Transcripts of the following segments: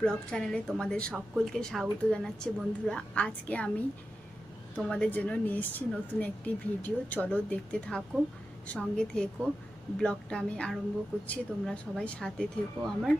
Blog চ্যানেলে তোমাদের সকলকে স্বাগত জানাচ্ছি। বন্ধুরা, আজকে আমি তোমাদের জন্য নিয়ে এসেছি নতুন একটি ভিডিও। চলো দেখতে থাকো, সঙ্গে থেকো। ব্লগটা আমি আরম্ভ করছি, তোমরা সবাই সাথে থেকো। আমার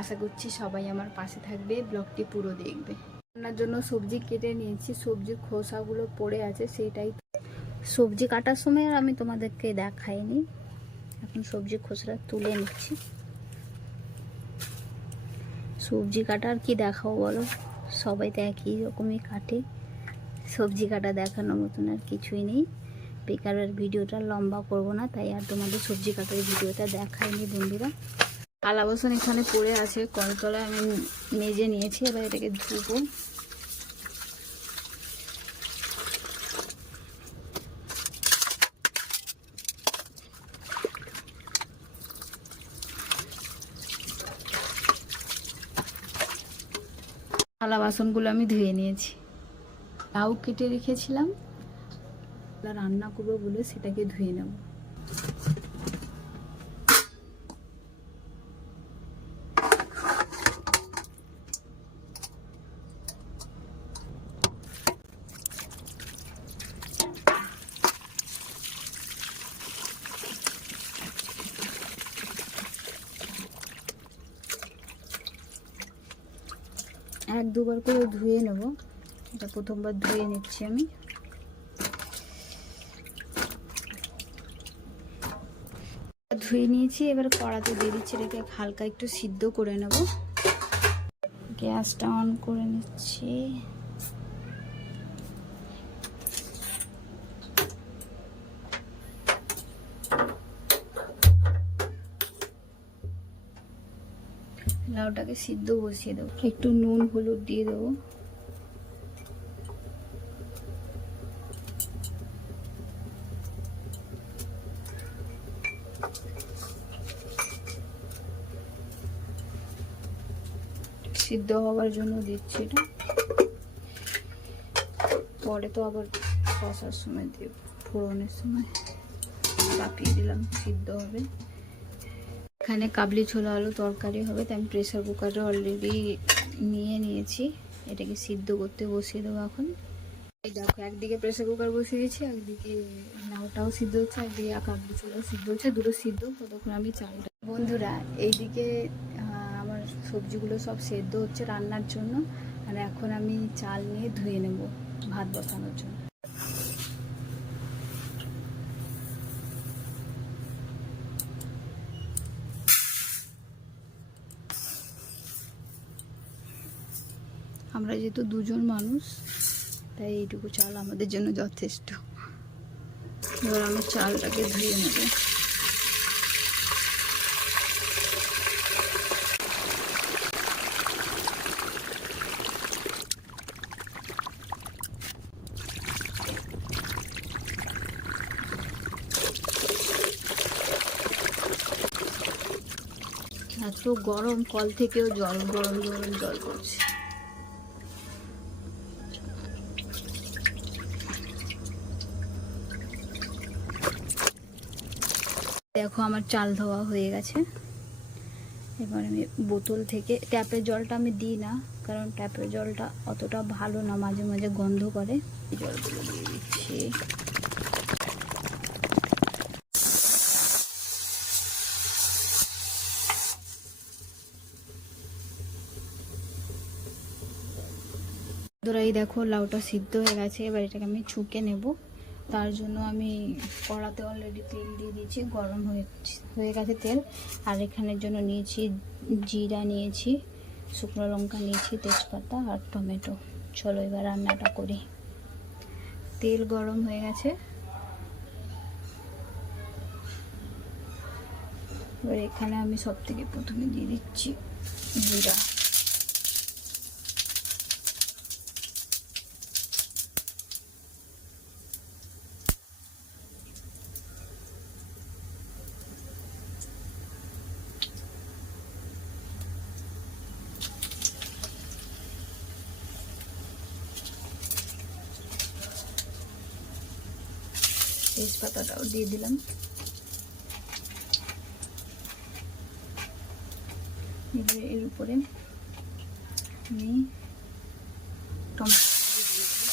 আশা করছি সবাই আমার পাশে থাকবে, ব্লগটি পুরো দেখবে। রান্নার জন্য সবজি কেটে নিয়েছি, সবজির খোসাগুলো পড়ে আছে, সেইটাই সবজি কাটার সময় আর আমি তোমাদেরকে দেখাইনি। এখন সবজির খোসাটা তুলে নিচ্ছি। সবজি কাটা আর কি দেখাও বলো, সবাই তো একই রকমই কাটে। সবজি কাটা দেখানোর মতন আর কিছুই নেই। বেকারের ভিডিওটা লম্বা করব না, তাই আর তোমাদের সবজি কাটার ভিডিওটা দেখাইনি বন্ধুরা। থালা বাসন এখানে পড়ে আছে, কলতলায় আমি মেজে নিয়েছি, এবার এটাকে ধুবো। থালা বাসনগুলো আমি ধুয়ে নিয়েছি। লাউ কেটে রেখেছিলাম, রান্না করবো বলে সেটাকে ধুয়ে নেব। এক দুবার করে ধুয়ে নেব, এটা প্রথমবার ধুয়ে নিচ্ছি আমি। ধুয়ে নিয়েছি, এবার কড়াতে দিয়ে দিচ্ছি, এটাকে হালকা একটু সিদ্ধ করে নেব। গ্যাসটা অন করে নিচ্ছি। লাউটাকে সিদ্ধ বসিয়ে দেবো, একটু নুন হলুদ দিয়ে দেবো। সিদ্ধ হওয়ার জন্য দিচ্ছি এটা, পরে তো আবার কষার সময় দিয়ে ফোড়নের সময় চাপিয়ে দিলাম, সিদ্ধ হবে। এখানে কাবলি ছোলা আলু তরকারি হবে, তাই আমি প্রেসার কুকারে অলরেডি নিয়ে নিয়েছি, এটাকে সিদ্ধ করতে বসিয়ে দেবো এখন। এই দেখো, একদিকে প্রেসার কুকার বসিয়ে দিয়েছি, একদিকে লাউটাও সিদ্ধ হচ্ছে, একদিকে কাবলি ছোলাও সিদ্ধ হচ্ছে, দুটো সিদ্ধ। ততক্ষণ আমি চালটা, বন্ধুরা এইদিকে আমার সবজিগুলো সব সেদ্ধ হচ্ছে রান্নার জন্য, আর এখন আমি চাল নিয়ে ধুয়ে নেব ভাত বসানোর জন্য। আমরা যেহেতু দুজন মানুষ, তাই এইটুকু চাল আমাদের জন্য যথেষ্ট। এবার আমি চালটাকে ধুয়ে নেব। এত গরম, কল থেকেও জল গরম গরম জল পড়ছে। দেখো আমার চাল ধোয়া হয়ে গেছে। এবার আমি বোতল থেকে, ট্যাপের জলটা আমি দিই না, কারণ ট্যাপের জলটা অতটা ভালো না, মাঝে মাঝে গন্ধ করে। জলগুলো দিয়ে দিচ্ছি। এই দেখো লাউটা সিদ্ধ হয়ে গেছে, এবার এটাকে আমি ছুঁকে নেব। তার জন্য আমি কড়াতে অলরেডি তেল দিয়ে দিয়েছি, গরম হয়ে গেছে তেল। আর এখানের জন্য নিয়েছি জিরা, নিয়েছি শুকনো লঙ্কা, নিয়েছি তেজপাতা আর টমেটো। চলো এবার রান্নাটা করি। তেল গরম হয়ে গেছে, এবার এখানে আমি সব থেকে প্রথমে দিয়ে দিচ্ছি জিরা। তেজপাতাটাও দিয়ে দিলাম। এবারে এর উপরে আমি টমেটো দিয়ে দেবো।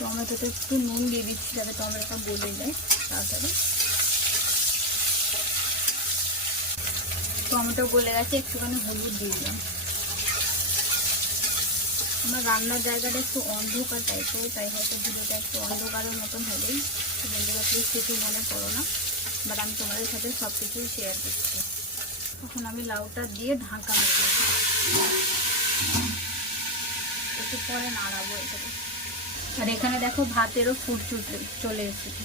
টমেটোতে একটু নুন দিয়ে দিচ্ছি যাতে টমেটোটা গলে যায় তাড়াতাড়ি। টমেটো গলে গেছে, একটুখানি হলুদ দিয়ে দিলাম। আমার রান্নার জায়গাটা একটু অন্ধকার টাইপের, তাই হয়তো ভিডিওটা একটু অন্ধকারের মতন হলেই বন্ধুরা প্লিজ কিছু মনে করো না, বাট আমি তোমাদের সাথে সব কিছুই শেয়ার করছি। এখন আমি লাউটা দিয়ে ঢাকা মেরে দেবো, একটু পরে নাড়াবো এটাকে। আর এখানে দেখো ভাতেরও ফুট চলে এসেছে,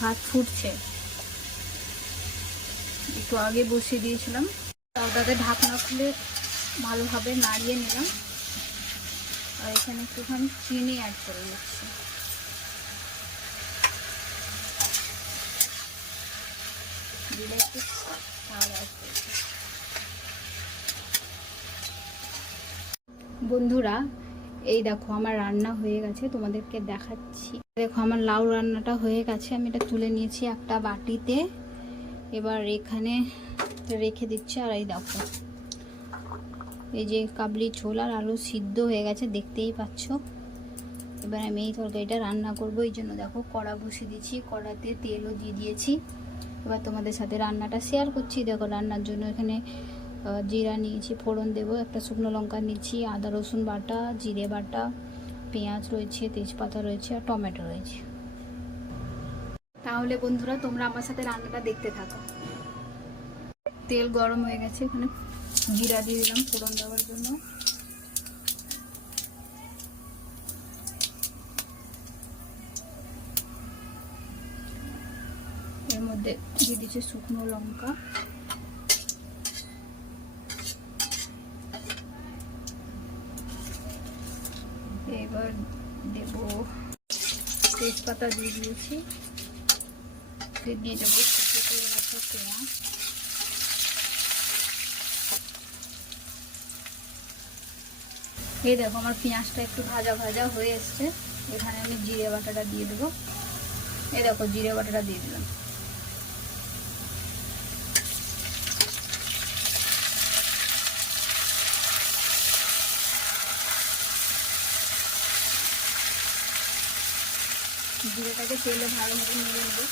ভাত ফুটছে। একটু আগে বসিয়ে দিয়েছিলাম, ওটাতে ঢাকনা খুলে ভালোভাবে নাড়িয়ে নিলাম। আর এখানে একটুখানি চিনি অ্যাড করে দিচ্ছি। দিলে একটু স্বাদ আসবে। বন্ধুরা এই দেখো আমার রান্না হয়ে গেছে, তোমাদেরকে দেখাচ্ছি। দেখো আমার লাউ রান্নাটা হয়ে গেছে, আমি এটা তুলে নিয়েছি একটা বাটিতে। এবার এখানে রেখে দিচ্ছি। আর এই দেখো এই যে কাবলি ঝোল আর আলু সিদ্ধ হয়ে গেছে, দেখতেই পাচ্ছ। এবার আমি এই তরকারিটা রান্না করব, এই জন্য দেখো কড়া বসিয়ে দিয়েছি, কড়াতে তেলও দিয়ে দিয়েছি। এবার তোমাদের সাথে রান্নাটা শেয়ার করছি। দেখো রান্নার জন্য এখানে জিরা নিয়েছি, ফোড়ন দেবো, একটা শুকনো লঙ্কা নিয়েছি, আদা রসুন বাটা, জিরে বাটা, পেঁয়াজ রয়েছে, তেজপাতা রয়েছে আর টমেটো রয়েছে। তাহলে বন্ধুরা তোমরা আমার সাথে রান্নাটা দেখতে থাকো। তেল গরম হয়ে গেছে, এখানে জিরা দিয়ে দিলাম ফোড়ন দেওয়ার জন্য। এর মধ্যে দিয়ে দিচ্ছে শুকনো লঙ্কা, এবার দেব তেজপাতা দিয়ে দিয়েছি, দিয়ে দেবো কুচি করে রাখা পেঁয়াজ। এই দেখো আমার পেঁয়াজটা একটু ভাজা ভাজা হয়ে এসছে, এখানে আমি জিরে বাটাটা দিয়ে দেবো। এই দেখো জিরে বাটাটা দিয়ে দিলাম। জিরেটাকে তেলে ভালোভাবে নেড়ে নেবো।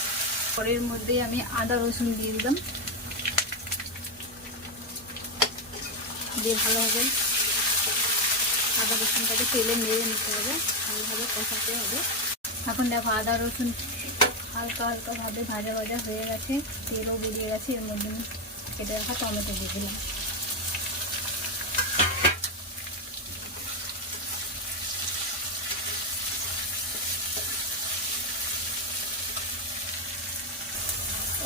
পরের মধ্যে আমি আদা রসুন দিয়ে দিলাম, দিয়ে ভালোভাবে আদা রসুনটাকে তেলে নেড়ে নিতে হবে, ভালোভাবে কষাতে হবে। এখন দেখো আদা রসুন হালকা হালকাভাবে ভাজা ভাজা হয়ে গেছে, তেলও বেরিয়ে গেছে। এর মধ্যে আমি কেটে রাখা টমেটো দিয়ে দিলাম।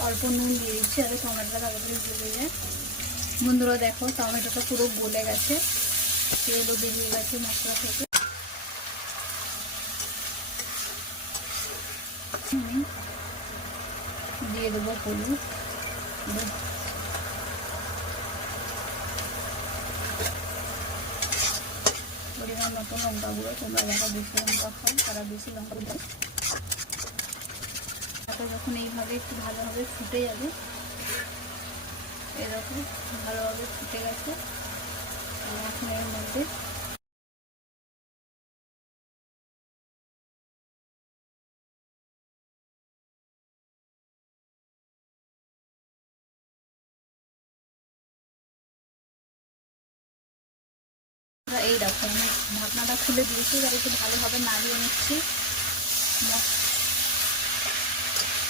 অল্প নুন দিয়ে দিচ্ছি যাতে টমেটোটা তাড়াতাড়ি গলে যায়। বন্ধুরা দেখো টমেটোটা পুরো গলে গেছে, তেলও বেরিয়ে গেছে মশলা থেকে। দিয়ে দেবো হলুদ, পরিমাণ মতো লঙ্কা গুঁড়ো। তোমরা যারা বেশি লঙ্কা খাও তারা বেশি লঙ্কা দাও। তারপর যখন এইভাবে একটু ভালোভাবে ফুটে যাবে, এরকম ভালোভাবে ফুটে গেছে, এখন এর মধ্যে এই দেখো আমি ঢাকনাটা খুলে দিয়েছি, এবার একটু ভালোভাবে নাড়িয়ে নিচ্ছি।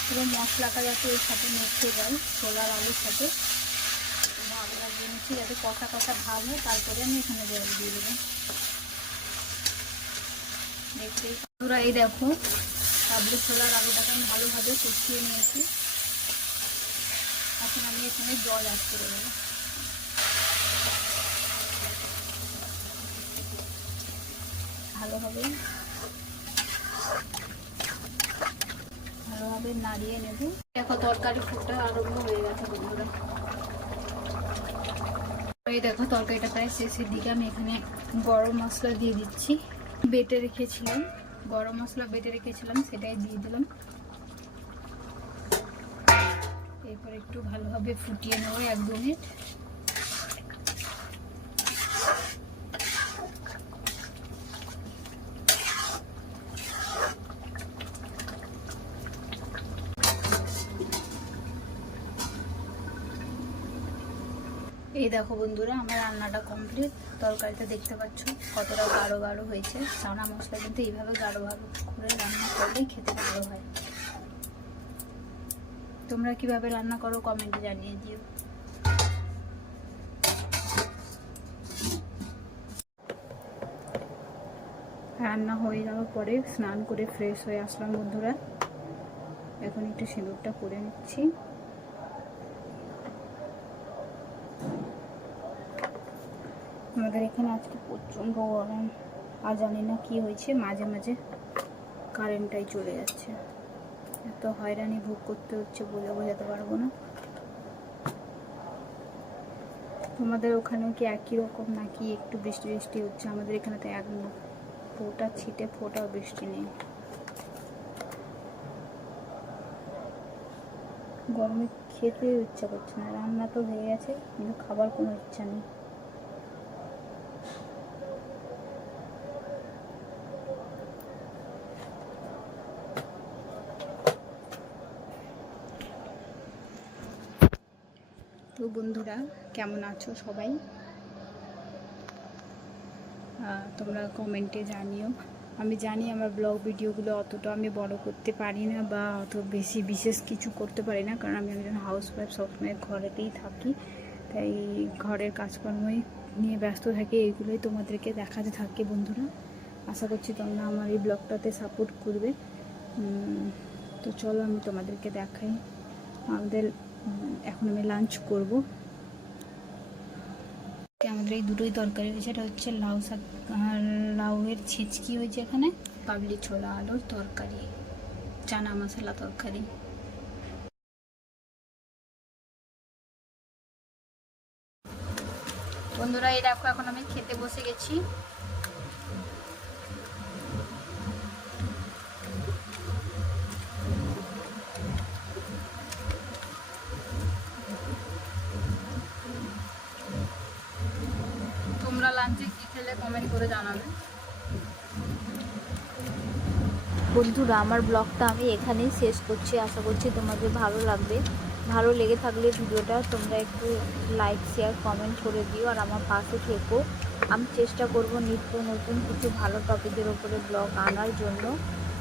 পুরো মশলাটা যাতে এর সাথে মেখে যায়, ছোলার আলুর সাথে ভালো লাগিয়ে নিচ্ছি যাতে কষা কষা ভাব হয়। তারপরে আমি এখানে জল দিয়ে দেবো। দেখতেই পুরো এই দেখো কাবলি ছোলার আলুটাকে আমি ভালোভাবে কষিয়ে নিয়েছি। এখন আমি এখানে জল অ্যাড করে দেবো। ভালোভাবে নাড়িয়ে নেব। দেখো তরকারি ফুটতে আরম্ভ হয়ে গেছে বন্ধুরা। এই দেখো তরকারিটা প্রায় শেষের দিকে। আমি এখানে গরম মশলা দিয়ে দিচ্ছি। বেটে রেখেছিলাম, গরম মশলা বেটে রেখেছিলাম, সেটাই দিয়ে দিলাম। এরপর একটু ভালোভাবে ফুটিয়ে নেবো 1-2 মিনিট। এই দেখো বন্ধুরা, আমার রান্নাটা কমপ্লিট। তরকারিটা দেখতে পাচ্ছ কতটা গাঢ় গাঢ় হয়েছে। চানা মশলা কিন্তু এইভাবে গাঢ় গাঢ় করে রান্না করলে খেতে ভালো হয়। তোমরা কিভাবে রান্না করো কমেন্টে জানিয়ে দিও। রান্না হয়ে যাওয়ার পরে স্নান করে ফ্রেশ হয়ে আসলাম বন্ধুরা। এখন একটু সিঁদুরটা করে নিচ্ছি। আমাদের এখানে আজকে প্রচণ্ড গরম, আর জানি না কি হয়েছে, মাঝে মাঝে কারেন্টটাই চলে যাচ্ছে। এত হয়রানি ভোগ করতে হচ্ছে বলে বোঝাতে পারবো না। তোমাদের ওখানেও কি একই রকম নাকি একটু বৃষ্টি বৃষ্টি হচ্ছে? আমাদের এখানে তো এক ফোঁটা ছিটে ফোঁটাও বৃষ্টি নেই। গরমে খেতে ইচ্ছা করছে না। রান্না তো হয়ে গেছে কিন্তু খাবার কোনো ইচ্ছা নেই। তো বন্ধুরা কেমন আছো সবাই? তোমরা কমেন্টে জানিও। আমি জানি আমার ব্লগ ভিডিওগুলো অতটা আমি বড় করতে পারি না বা অত বেশি বিশেষ কিছু করতে পারি না, কারণ আমি একজন হাউসওয়াইফ, সবসময় ঘরেতেই থাকি। তাই ঘরের কাজকর্মই নিয়ে ব্যস্ত থাকি, এইগুলোই তোমাদেরকে দেখাতে থাকি বন্ধুরা। আশা করছি তোমরা আমার এই ব্লগটাতে সাপোর্ট করবে। তো চলো আমি তোমাদেরকে দেখাই। আমাদের এখন আমি লাঞ্চ করব। আমাদের এই দুটোই তরকারি হয়েছে। এটা হচ্ছে লাউ শাক, লাউয়ের ছিচকি হয়েছে, এখানে কাবলি ছোলা আলুর তরকারি, চানা মশলা তরকারি। বন্ধুরা এই দেখো এখন আমি খেতে বসে গেছি। তোমরা লাঞ্চে কি খেলে কমেন্ট করে জানাবে। বন্ধুরা আমার ব্লগটা আমি এখানেই শেষ করছি। আশা করছি তোমাদের ভালো লাগবে। ভালো লেগে থাকলে ভিডিওটা তোমরা একটু লাইক শেয়ার কমেন্ট করে দিও, আর আমার পাশে থেকো। আমি চেষ্টা করব নিত্য নতুন কিছু ভালো টপিকের ওপরে ব্লগ আনার জন্য।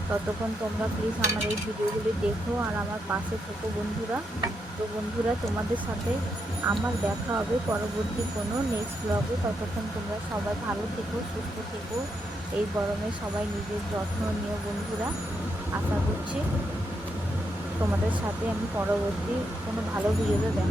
ততক্ষণ তোমরা প্লিজ আমার এই ভিডিওগুলি দেখো আর আমার পাশে থেকো বন্ধুরা। তো বন্ধুরা তোমাদের সাথে আমার দেখা হবে পরবর্তী কোনো নেক্সট ব্লগে। ততক্ষণ তোমরা সবাই ভালো থেকো, সুস্থ থেকো। এই গরমে সবাই নিজের যত্ন নিও বন্ধুরা। আশা করছি তোমাদের সাথে আমি পরবর্তী কোনো ভালো ভিডিওতে দেখা